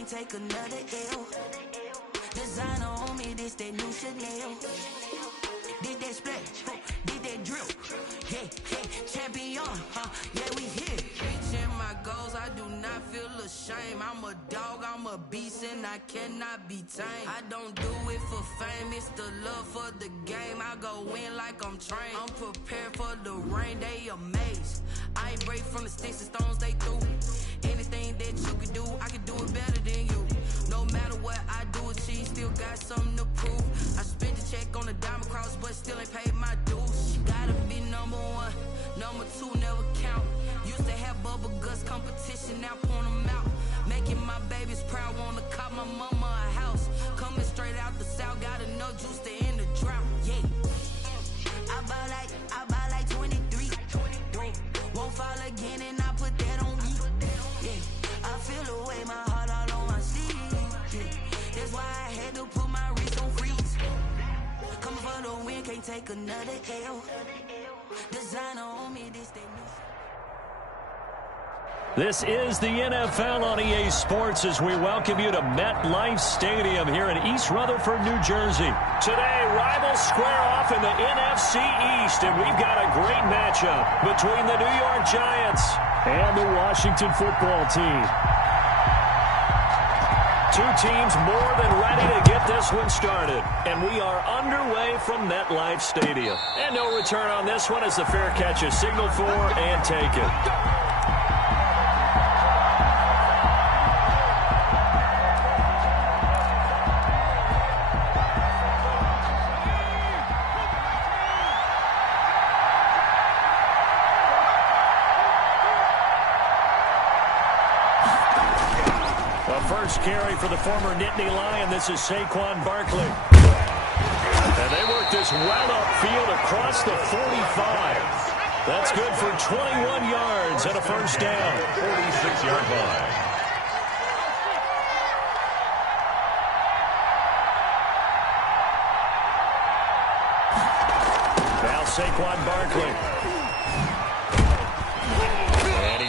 can't take another L. Designer on me, this that new Chanel. Did that splash, did that drip. Yeah, champion, yeah, we here. Reaching my goals, I do not feel ashamed. I'm a dog, I'm a beast, and I cannot be tamed. I don't do it for fame, it's the love for the game. I go in like I'm trained. I'm prepared for the rain, they amazed. I ain't break from the sticks and stones they threw. Anything that you can do, I can do it better than you. No matter what I do, achieve, still got something to prove. I spent the check on the diamond cross, but still ain't paid my dues. Gotta be number one, number two never count. Used to have bubble guts competition, now point them out. Making my babies proud, wanna cop my mama a house. Coming straight out the south, got enough juice to end the drought. Yeah, I buy like 23. Won't fall again, and I put that on me. Yeah, I feel the way, my heart all on my sleeve. Yeah, that's why I had to put my wrist on freeze. Coming for the win, can't take another L. Designer on me, this they new. This is the NFL on EA Sports as we welcome you to MetLife Stadium here in East Rutherford, New Jersey. Today, rivals square off in the NFC East, and we've got a great matchup between the New York Giants and the Washington football team. Two teams more than ready to get this one started, and we are underway from MetLife Stadium. And no return on this one as the fair catch is signaled for and taken. First carry for the former Nittany Lion. This is Saquon Barkley. And they work this well upfield across the 45. That's good for 21 yards and a first down. 46-yard line. Now Saquon Barkley.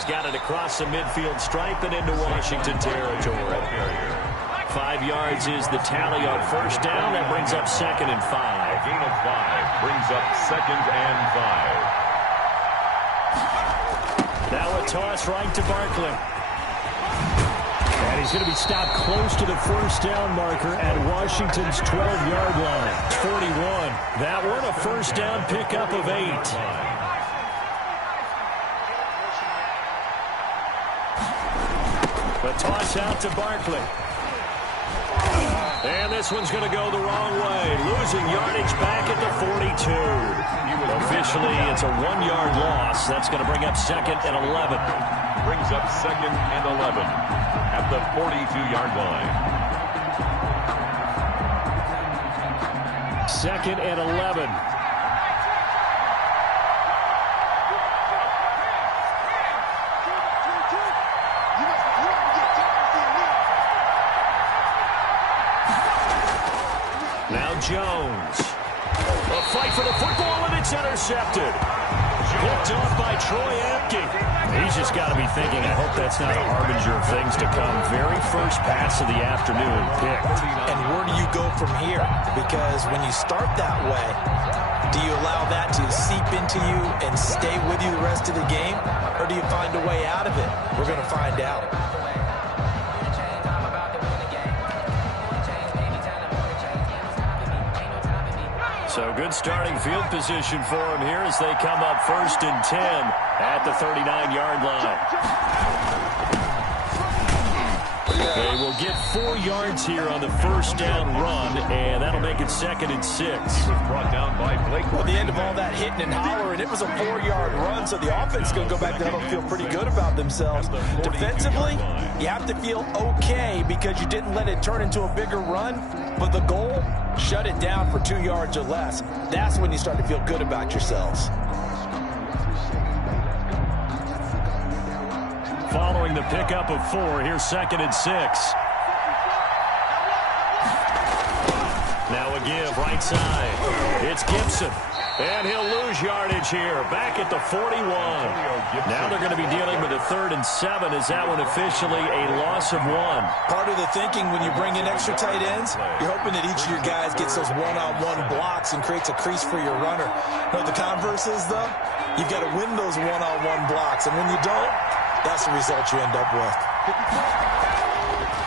Got it across the midfield stripe and into Washington territory. 5 yards is the tally on first down. That brings up 2nd and 5. A gain of 5 brings up 2nd and 5. Now a toss right to Barkley. And he's going to be stopped close to the first down marker at Washington's 12-yard line. 41. That one a first down pickup of 8. The toss out to Barkley. And this one's going to go the wrong way. Losing yardage back at the 42. Officially, it's a 1-yard loss. That's going to bring up 2nd and 11. Brings up 2nd and 11 at the 42-yard line. 2nd and 11. Jones. A fight for the football, and it's intercepted. Picked off by Troy Apke. He's just got to be thinking, I hope that's not a harbinger of things to come. Very first pass of the afternoon picked. And where do you go from here? Because when you start that way, do you allow that to seep into you and stay with you the rest of the game? Or do you find a way out of it? We're going to find out. So good starting field position for him here as they come up 1st and 10 at the 39-yard line. They will get 4 yards here on the first down run, and that'll make it 2nd and 6. He was brought down by Blake. Well, the end of all that hitting and hollering, it was a 4-yard run, so the offense is going to go back down and feel pretty good about themselves. Defensively, you have to feel okay because you didn't let it turn into a bigger run, but the goal, shut it down for 2 yards or less. That's when you start to feel good about yourselves. Following the pickup of 4, here's 2nd and 6. Now a give right side. It's Gibson. And he'll lose yardage here. Back at the 41. Now they're going to be dealing with a 3rd and 7. Is that one officially a loss of 1? Part of the thinking when you bring in extra tight ends, you're hoping that each of your guys gets those one-on-one blocks and creates a crease for your runner. You know what the converse is, though? You've got to win those one-on-one blocks. And when you don't, that's the result you end up with.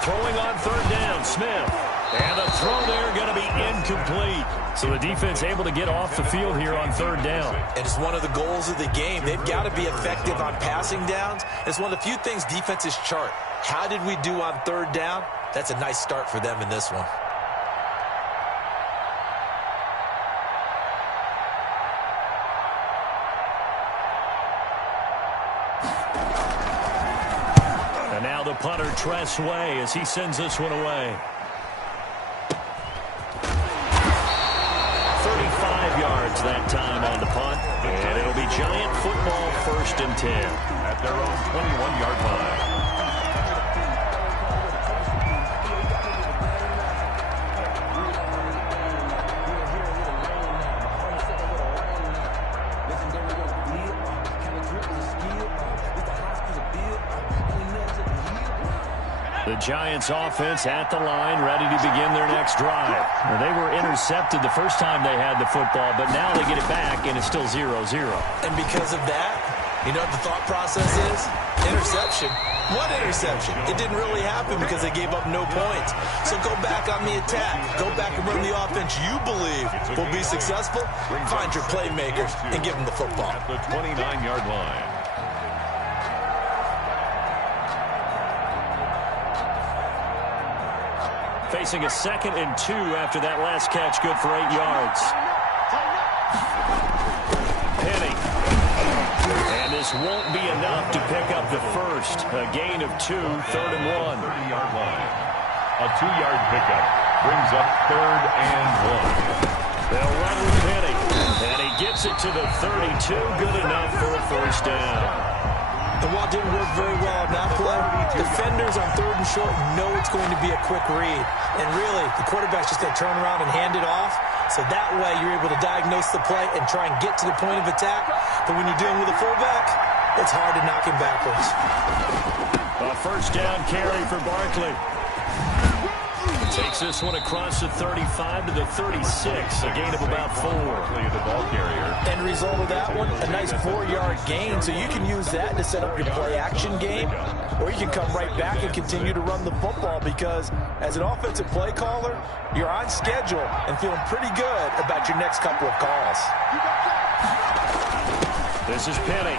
Throwing on 3rd down, Smith. And the throw there going to be incomplete. So the defense able to get off the field here on 3rd down. And it's one of the goals of the game. They've got to be effective on passing downs. It's one of the few things defenses chart. How did we do on 3rd down? That's a nice start for them in this one. And now the punter, Tress Way, as he sends this one away. 35 yards that time on the punt. And it'll be Giant football, 1st and 10. At their own 21-yard line. The Giants offense at the line, ready to begin their next drive. Now, they were intercepted the first time they had the football, but now they get it back, and it's still 0-0. And because of that, you know what the thought process is? Interception. What interception? It didn't really happen because they gave up no points. So go back on the attack. Go back and run the offense you believe will be successful. Find your playmakers and give them the football. At the 29-yard line. Facing a 2nd and 2 after that last catch, good for 8 yards. Penny. And this won't be enough to pick up the first. A gain of 2, 3rd and 1. 30-yard line. A 2-yard pickup brings up 3rd and 1. They'll run with Penny. And he gets it to the 32. Good enough for a 1st down. And while it didn't work very well on that play, defenders on 3rd and short know it's going to be a quick read. And really, the quarterback's just going to turn around and hand it off. So that way, you're able to diagnose the play and try and get to the point of attack. But when you're dealing with a fullback, it's hard to knock him backwards. A 1st down carry for Barkley. Takes this one across the 35 to the 36, a gain of about 4. The ball carrier. End result of that one, a nice 4-yard gain. So you can use that to set up your play-action game, or you can come right back and continue to run the football because as an offensive play caller, you're on schedule and feeling pretty good about your next couple of calls. This is Penny.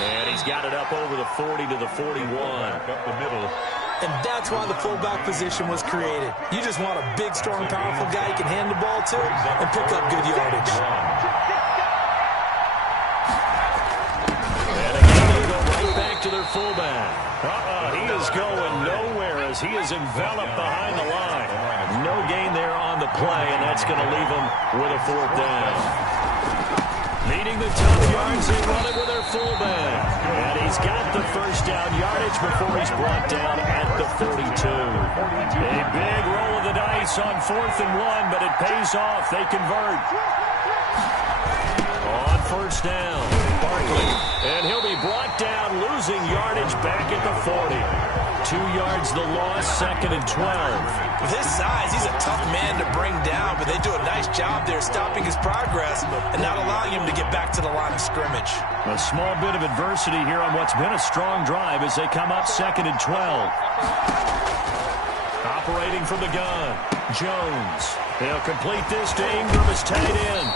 And he's got it up over the 40 to the 41. Back up the middle. And that's why the fullback position was created. You just want a big, strong, powerful guy you can hand the ball to and pick up good yardage. And again, they go right back to their fullback. He is going nowhere as he is enveloped behind the line. No gain there on the play, and that's going to leave him with a 4th down. Needing the tough yards, they run it with their fullback. And he's got the 1st down yardage before he's brought down at the 42. A big roll of the dice on 4th and 1, but it pays off. They convert. On 1st down, Barkley. And he'll be brought down, losing yardage back at the 40. 2 yards the loss, 2nd and 12. With his size, he's a tough man to bring down, but they do a nice job there stopping his progress and not allowing him to get back to the line of scrimmage. A small bit of adversity here on what's been a strong drive as they come up 2nd and 12. Operating from the gun, Jones. They'll complete this to Ingram as tight end.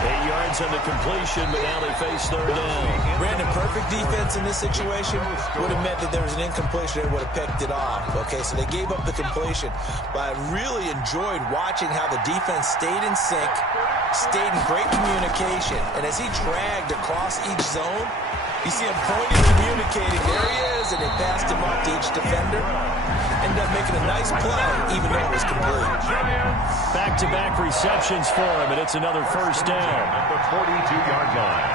8 yards on the completion, but now they face 3rd down. Brandon, perfect defense in this situation would have meant that there was an incompletion. They would have picked it off. Okay, so they gave up the completion. But I really enjoyed watching how the defense stayed in sync, stayed in great communication. And as he dragged across each zone, you see him pointing, communicating. There he is, and they passed him up to each defender. Ended up making a nice play, even though it was complete. Back-to-back receptions for him, and it's another 1st down. At the 42-yard line.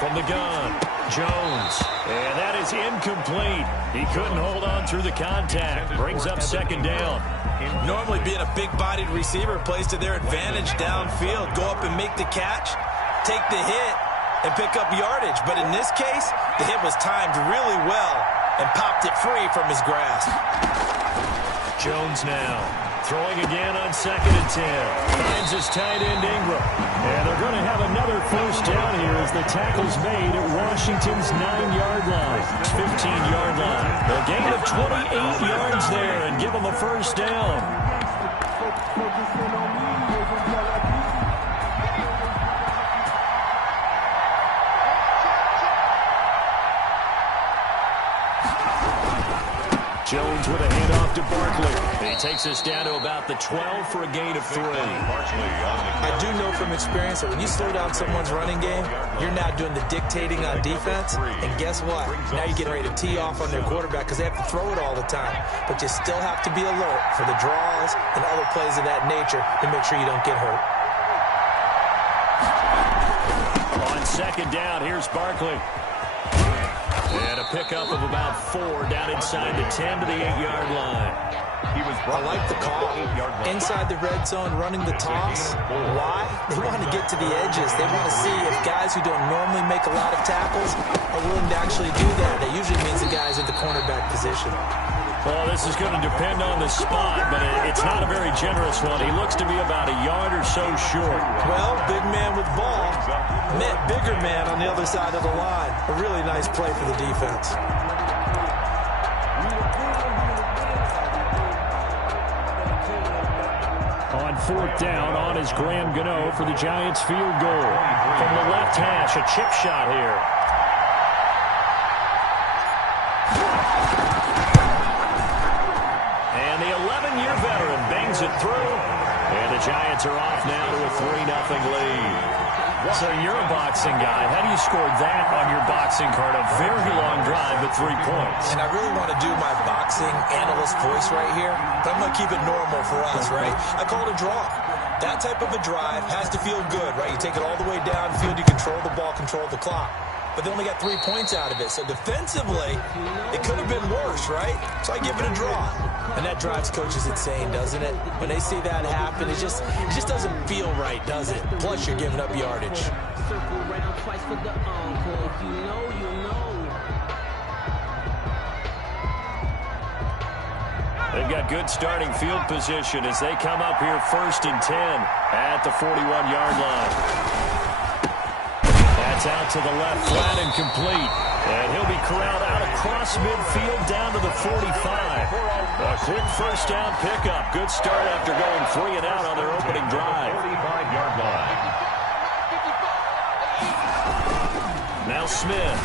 From the gun, Jones. And that is incomplete. He couldn't hold on through the contact. Brings up second down. Normally being a big-bodied receiver plays to their advantage downfield. Go up and make the catch, take the hit, and pick up yardage. But in this case, the hit was timed really well and popped it free from his grasp. Jones now throwing again on 2nd and 10. Finds his tight end Ingram. And they're going to have another first down here as the tackle's made at Washington's 9-yard line. 15-yard line. A gain of 28 yards there and give them a first down. Jones with a handoff to Barkley. He takes us down to about the 12 for a gain of 3. I do know from experience that when you slow down someone's running game, you're now doing the dictating on defense. And guess what? Now you're getting ready to tee off on their quarterback because they have to throw it all the time. But you still have to be alert for the draws and other plays of that nature to make sure you don't get hurt. On 2nd down, here's Barkley. And a pickup of about 4 down inside the 10 to the 8-yard line. I like the call. Inside the red zone, running the toss. Why? They want to get to the edges. They want to see if guys who don't normally make a lot of tackles are willing to actually do that. That usually means the guys at the cornerback position. Well, this is going to depend on the spot, but it's not a very generous one. He looks to be about a yard or so short. Well, big man with ball met bigger man on the other side of the line. A really nice play for the defense. On 4th down, on is Graham Gano for the Giants field goal. From the left hash, a chip shot here. And the 11-year veteran bangs it through. And the Giants are off now to a 3-0 lead. So you're a boxing guy. How do you score that on your boxing card? A very long drive, but 3 points. And I really want to do my boxing analyst voice right here, but I'm going to keep it normal for us, right? I call it a draw. That type of a drive has to feel good, right? You take it all the way downfield, you control the ball, control the clock. But they only got 3 points out of it. So defensively, it could have been worse, right? So I give it a draw. And that drives coaches insane, doesn't it? When they see that happen, it just doesn't feel right, does it? Plus, you're giving up yardage. They've got good starting field position as they come up here 1st and 10 at the 41-yard line. That's out to the left, flat and complete. And he'll be corralled out across midfield down to the 45. A quick first down pickup. Good start after going 3 and out on their opening drive. 45-yard line. Now Smith.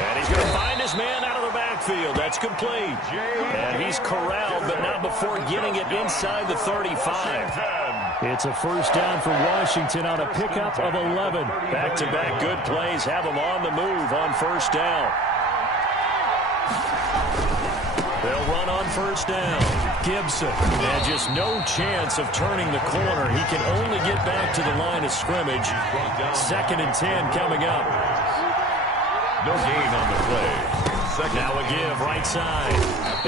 And he's going to find his man out of the backfield. That's complete. And he's corralled, but not before getting it inside the 35. It's a first down for Washington on a pickup of 11. Back-to-back good plays have them on the move on first down. They'll run on first down. Gibson, and just no chance of turning the corner. He can only get back to the line of scrimmage. 2nd and 10 coming up. No gain on the play. Now a give right side.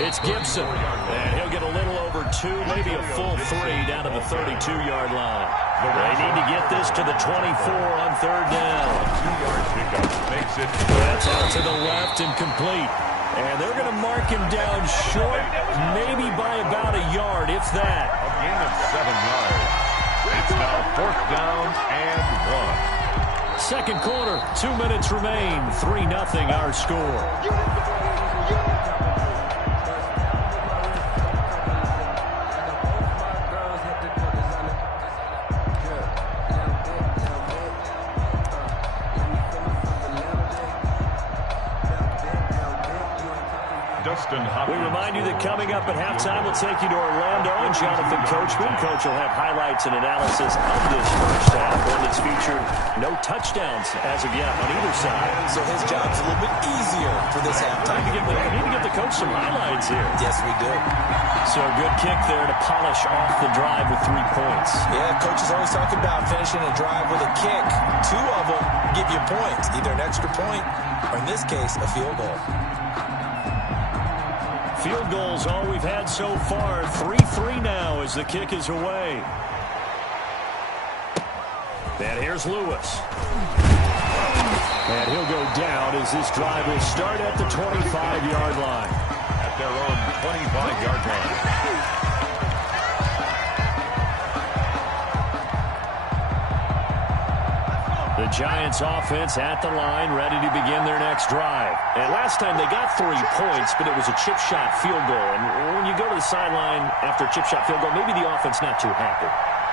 It's Gibson. And he'll get a little over 2, maybe a full 3 down to the 32-yard line. They need to get this to the 24 on 3rd down. 2-yard pickup makes it. That's out to the left and complete. And they're going to mark him down short, maybe by about a yard, if that. A gain of 7 yards. It's now 4th down and 1. Second quarter, 2 minutes remain. 3-0 our score. We remind you that coming up at halftime, we'll take you to Orlando and Jonathan Coachman. Coach will have highlights and analysis of this first half, one that's featured no touchdowns as of yet on either side. So his job's a little bit easier for this halftime. We need to get the coach some highlights here. Yes, we do. So a good kick there to polish off the drive with 3 points. Yeah, coach is always talking about finishing a drive with a kick. 2 of them could give you points, either an extra point or, in this case, a field goal. Field goals all we've had so far. 3-3 now as the kick is away. And here's Lewis. And he'll go down as this drive will start at the 25-yard line. At their own 25-yard line. The Giants offense at the line, ready to begin their next drive. And last time they got 3 points, but it was a chip shot field goal. And when you go to the sideline after a chip shot field goal, maybe the offense not too happy.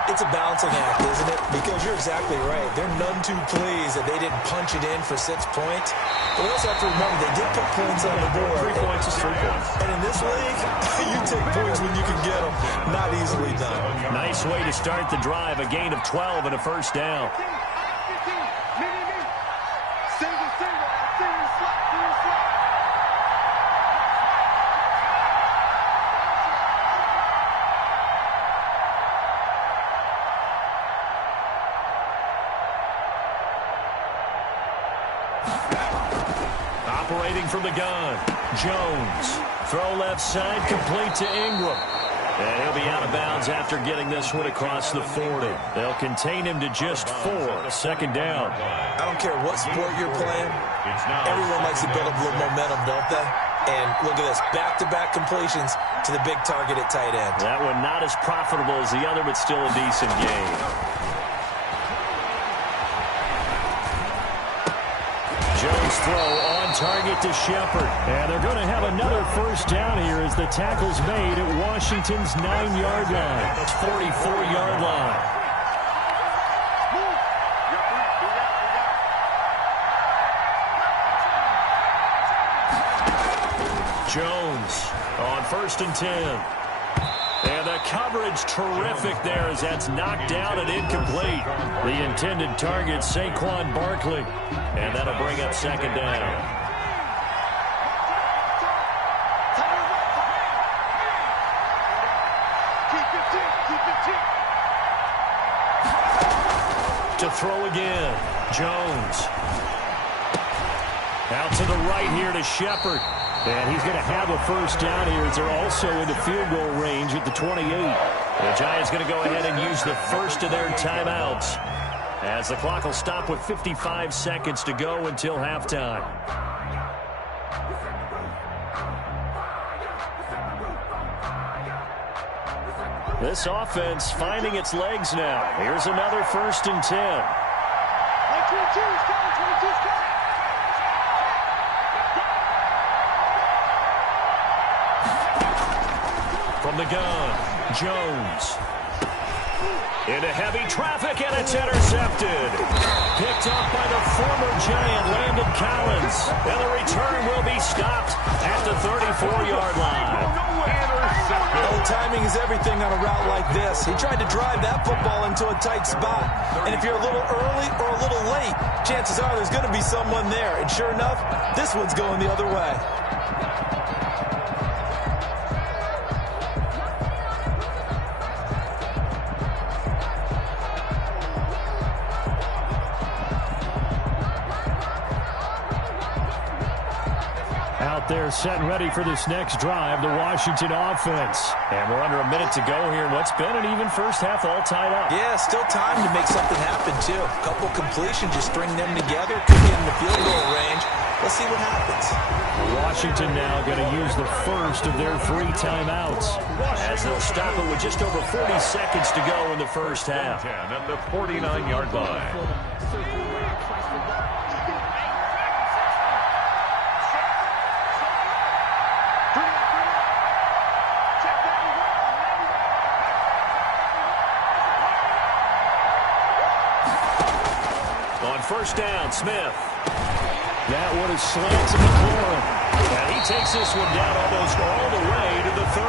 It's a balancing act, isn't it? Because you're exactly right. They're none too pleased that they didn't punch it in for 6 points. But we also have to remember they did put points on the board. 3 points is 3 points. And in this league, you take points when you can get them. Not easily done. Nice way to start the drive. A gain of 12 and a first down. Operating from the gun, Jones. Throw left side, complete to Ingram. And he'll be out of bounds after getting this one across the 40. They'll contain him to just 4. Second down. I don't care what sport you're playing. Everyone likes to build up a little momentum, don't they? And look at this, back-to-back completions to the big target at tight end. That one not as profitable as the other, but still a decent game. Jones throw on target to Shepard. And they're going to have another first down here as the tackle's made at Washington's 9-yard line. That's 44-yard line. Jones on 1st and 10. And the coverage terrific there as that's knocked down and incomplete. The intended target, Saquon Barkley. And that'll bring up second down. To throw again, Jones. Out to the right here to Shepard. And he's going to have a first down here as they're also into field goal range at the 28. The Giants going to go ahead and use the first of their timeouts as the clock will stop with 55 seconds to go until halftime. This offense finding its legs now. Here's another 1st and 10. From the gun, Jones. Into heavy traffic, and it's intercepted. Picked up by the former Giant, Landon Collins. And the return will be stopped at the 34-yard line. Well, timing is everything on a route like this. He tried to drive that football into a tight spot. And if you're a little early or a little late, chances are there's going to be someone there. And sure enough, this one's going the other way. They're set and ready for this next drive, the Washington offense. And we're under a minute to go here in what's been an even first half all tied up. Yeah, still time to make something happen, too. A couple completions, just string them together, could get in the field goal range. Let's see what happens. Washington now going to use the first of their 3 timeouts as they'll stop it with just over 40 seconds to go in the first half. At the 49-yard line. First down, Smith. That one is slants to McLaurin. And he takes this one down almost all the way to the 30.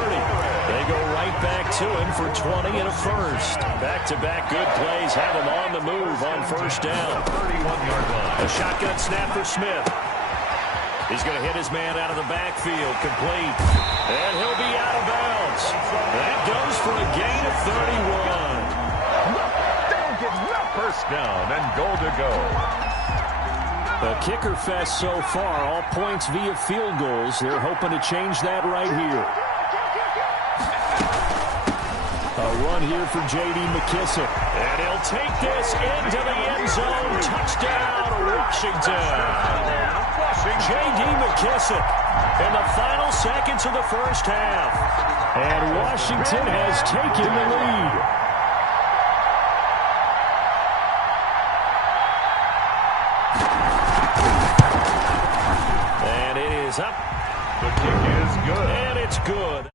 They go right back to him for 20 and a first. Back-to-back good plays have him on the move on first down. 31-yard line. A shotgun snap for Smith. He's going to hit his man out of the backfield, complete. And he'll be out of bounds. That goes for a gain of 31. First down and goal to go. A kicker fest so far, all points via field goals. They're hoping to change that right here. A run here for J.D. McKissick. And he'll take this into the end zone. Touchdown, Washington. J.D. McKissick in the final seconds of the first half. And Washington has taken the lead. Up. The kick is good. And it's good.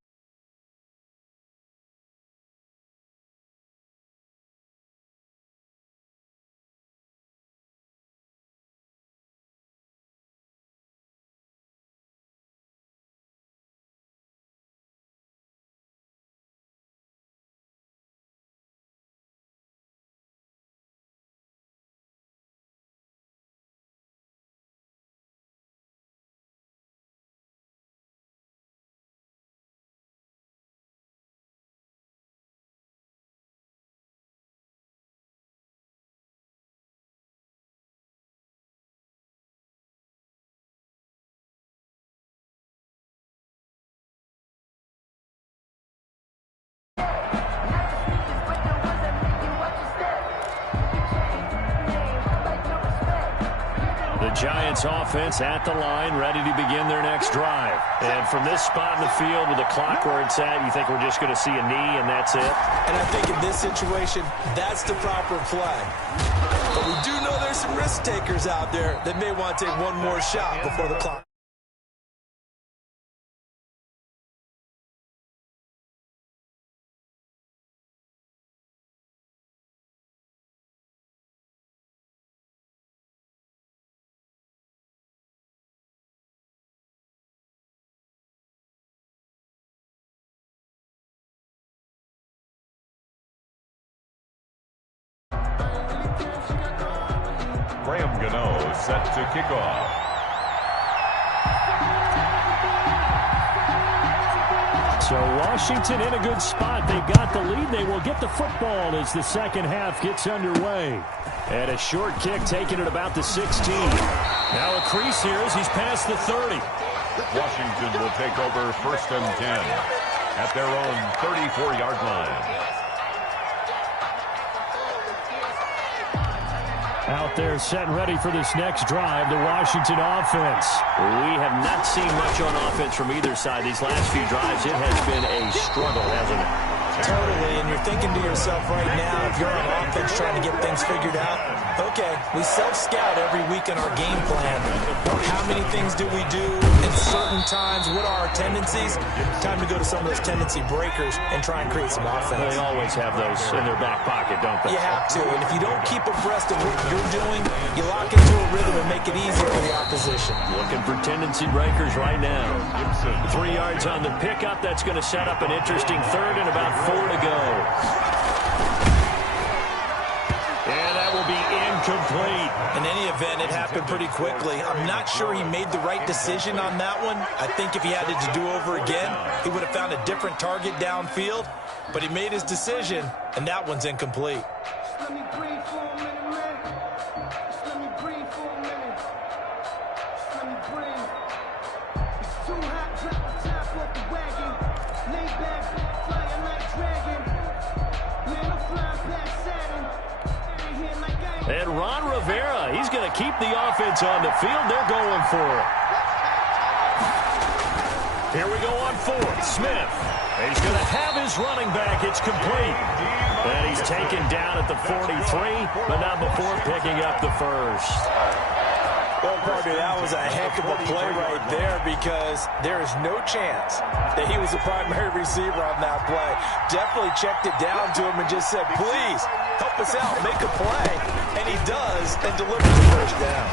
Giants offense at the line, ready to begin their next drive. And from this spot in the field with the clock where it's at, you think we're just going to see a knee and that's it? And I think in this situation, that's the proper play. But we do know there's some risk takers out there that may want to take one more shot before the clock. Set to kick off. So Washington in a good spot. They got the lead. They will get the football as the second half gets underway. And a short kick taken at about the 16. Now a crease here as he's past the 30. Washington will take over 1st and 10 at their own 34-yard line. Out there set and ready for this next drive, the Washington offense. We have not seen much on offense from either side. These last few drives, it has been a struggle, hasn't it? Totally, and you're thinking to yourself right now, if you're on offense trying to get things figured out, okay, we self-scout every week in our game plan. How many things do we do at certain times? What are our tendencies? Time to go to some of those tendency breakers and try and create some offense. They always have those in their back pocket, don't they? You have to, and if you don't keep abreast of what you're doing, you lock into a rhythm and make it easier for the opposition. Looking for tendency breakers right now. 3 yards on the pickup. That's going to set up an interesting third and about 4 to go. And that will be incomplete. In any event, it happened pretty quickly. I'm not sure he made the right decision on that one. I think if he had it to do over again, he would have found a different target downfield. But he made his decision, and that one's incomplete. Let me breathe for a minute, man. Just let me breathe for a minute. Just let me breathe. It's too hot, drop the top off the wagon. Lay back, flying like dragon. Man, I'm flying past Saturn. Ain't here like I ain't. And Ron Rivera, he's going to keep the offense on the field. They're going for it. Here we go on 4th. Smith. He's going to have his running back. It's complete. And he's taken down at the 43, but not before picking up the first. Well, partner, that was a heck of a play right there because there is no chance that he was the primary receiver on that play. Definitely checked it down to him and just said, please, help us out, make a play. And he does and delivers the first down.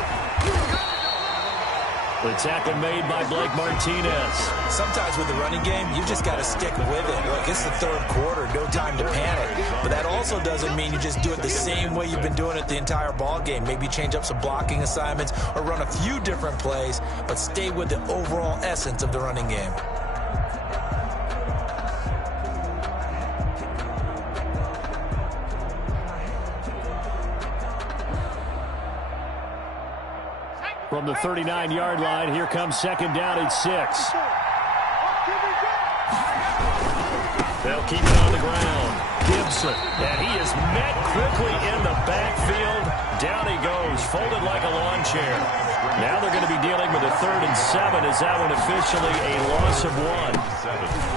The tackle made by Blake Martinez. Sometimes with the running game, you just got to stick with it. Look, it's the 3rd quarter, no time to panic. But that also doesn't mean you just do it the same way you've been doing it the entire ball game. Maybe change up some blocking assignments or run a few different plays, but stay with the overall essence of the running game. From the 39-yard line, here comes second down at 6. They'll keep it on the ground. Gibson, and he is met quickly in the backfield. Down he goes, folded like a lawn chair. Now they're going to be dealing with a 3rd and 7. Is that one officially a loss of 1?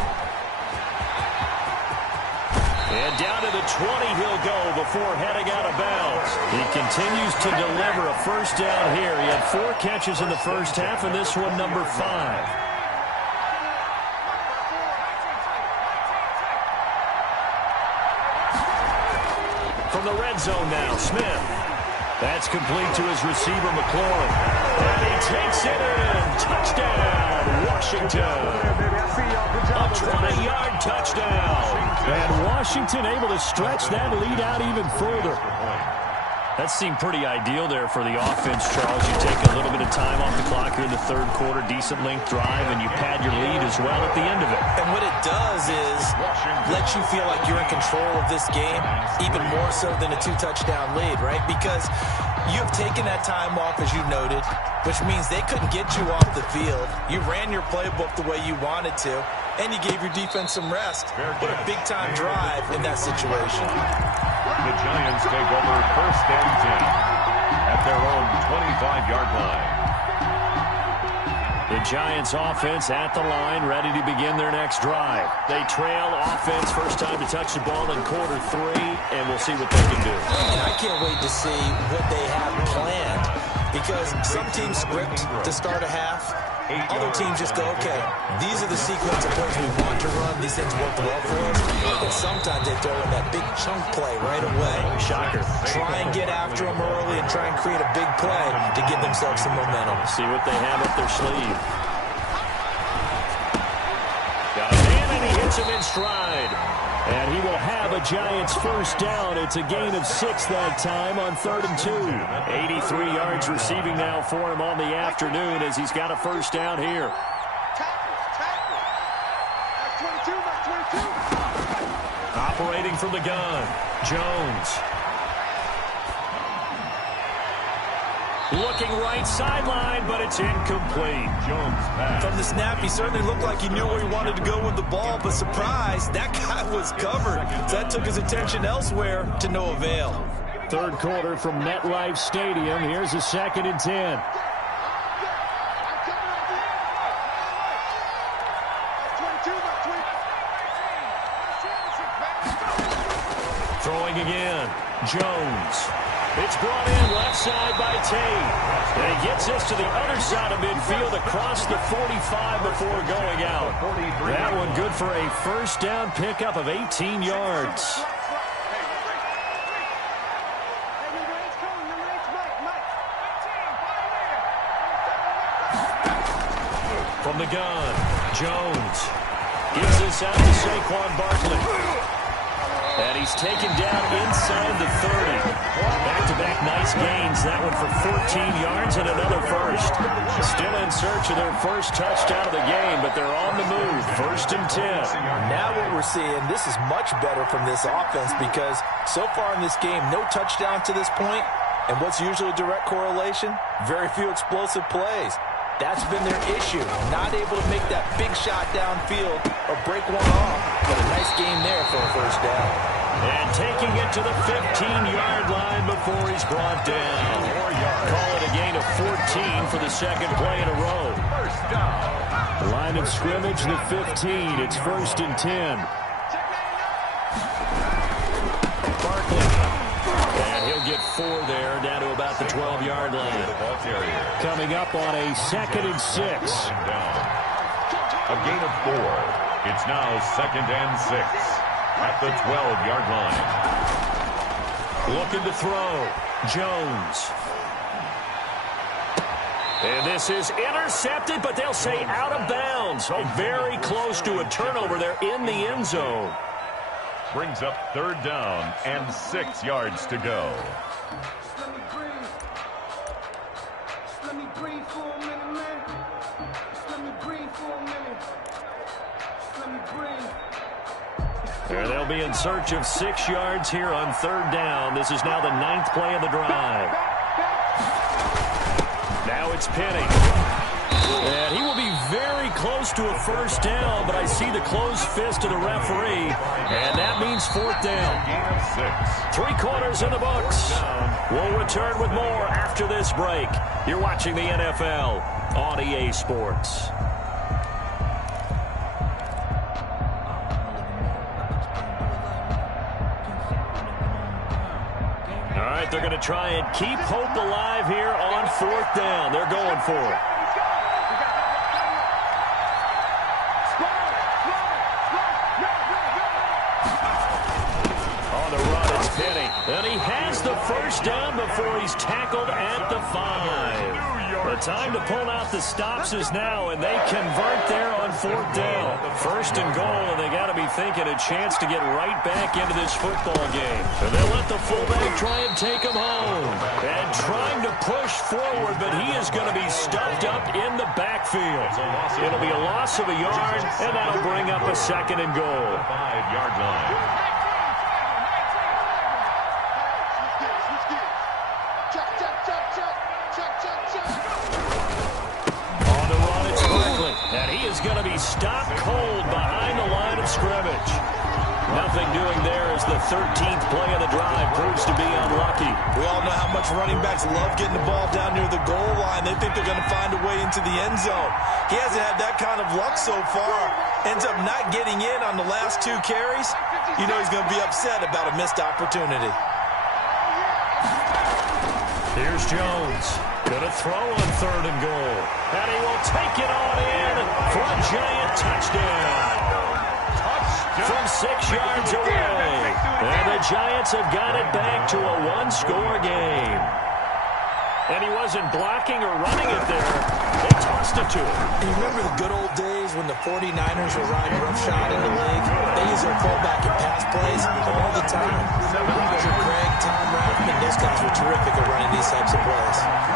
And down to the 20 he'll go before heading out of bounds. He continues to deliver a first down here. He had 4 catches in the first half, and this one number 5. From the red zone now, Smith. That's complete to his receiver, McLaurin. And he takes it in. Touchdown, Washington. A 20-yard touchdown. And Washington able to stretch that lead out even further. That seemed pretty ideal there for the offense, Charles. You take a little bit of time off the clock here in the 3rd quarter, decent length drive, and you pad your lead as well at the end of it. And what it does is let you feel like you're in control of this game, even more so than a 2-touchdown lead, right? Because you've taken that time off, as you noted, which means they couldn't get you off the field. You ran your playbook the way you wanted to, and you gave your defense some rest. What a big-time drive in that situation. The Giants take over 1st and 10 at their own 25-yard line. The Giants offense at the line, ready to begin their next drive. They trail offense, first time to touch the ball in quarter 3, and we'll see what they can do. And I can't wait to see what they have planned, because some teams script to start a half. Other teams just go, okay, these are the sequence of plays we want to run. These things work well for us. But sometimes they throw in that big chunk play right away. Shocker. Try and get after them early and try and create a big play to give themselves some momentum. See what they have up their sleeve. Got a man, and he hits him in stride. And he will have a Giants first down. It's a gain of 6 that time on 3rd and 2. 83 yards receiving now for him on the afternoon as he's got a first down here. Operating from the gun, Jones. Looking right sideline, but it's incomplete. Jones pass. From the snap, he certainly looked like he knew where he wanted to go with the ball, but surprise, that guy was covered. So that took his attention elsewhere to no avail. 3rd quarter from MetLife Stadium. Here's a 2nd and 10. Throwing again, Jones. It's brought in left side by Tate. And he gets us to the other side of midfield across the 45 before going out. That one good for a first down pickup of 18 yards. From the gun, Jones gives this out to Saquon Barkley. And he's taken down inside the 30. Back-to-back nice gains. That one for 14 yards and another first. Still in search of their first touchdown of the game, but they're on the move. 1st and 10. Now what we're seeing, this is much better from this offense because so far in this game, no touchdown to this point. And what's usually a direct correlation? Very few explosive plays. That's been their issue. Not able to make that big shot downfield or break one off. But a nice game there for a first down. And taking it to the 15-yard line before he's brought down. Call it a gain of 14 for the 2nd play in a row. First down. Line of scrimmage, the 15. It's 1st and 10. Barkley. And he'll get 4 there, down to about the 12-yard line. Coming up on a 2nd and 6. A gain of 4. It's now 2nd and 6 at the 12-yard line. Looking to throw. Jones. And this is intercepted, but they'll say out of bounds. So very close to a turnover there in the end zone. Brings up 3rd down and 6 yards to go. Let me breathe for a minute, man. Let me breathe for a minute. Let me breathe. There they'll be in search of 6 yards here on 3rd down. This is now the 9th play of the drive. Now it's Penny. And he will be very close to a first down, but I see the closed fist of the referee, and that means fourth down. 3 quarters in the books. We'll return with more after this break. You're watching the NFL on EA Sports. All right, they're going to try and keep hope alive here on fourth down. They're going for it. And he has the first down before he's tackled at the 5. The time to pull out the stops is now, and they convert there on fourth down. First and goal, and they got to be thinking a chance to get right back into this football game. And they'll let the fullback try and take him home. And trying to push forward, but he is going to be stuffed up in the backfield. It'll be a loss of a yard, and that'll bring up a second and goal. 5-yard line. And he is going to be stopped cold behind the line of scrimmage. Nothing doing there as the 13th play of the drive proves to be unlucky. We all know how much running backs love getting the ball down near the goal line. They think they're going to find a way into the end zone. He hasn't had that kind of luck so far. Ends up not getting in on the last 2 carries. You know he's going to be upset about a missed opportunity. Here's Jones. Gonna throw on third and goal. And he will take it on in for a giant touchdown. From 6 yards away. And the Giants have got it back to a 1-score game. And he wasn't blocking or running it there. They tossed it to him. And you remember the good old days when the 49ers were riding roughshod in the league? They use their fullback in pass plays all the time. Roger Craig, Tom Rathman, those guys were terrific at running these types of plays.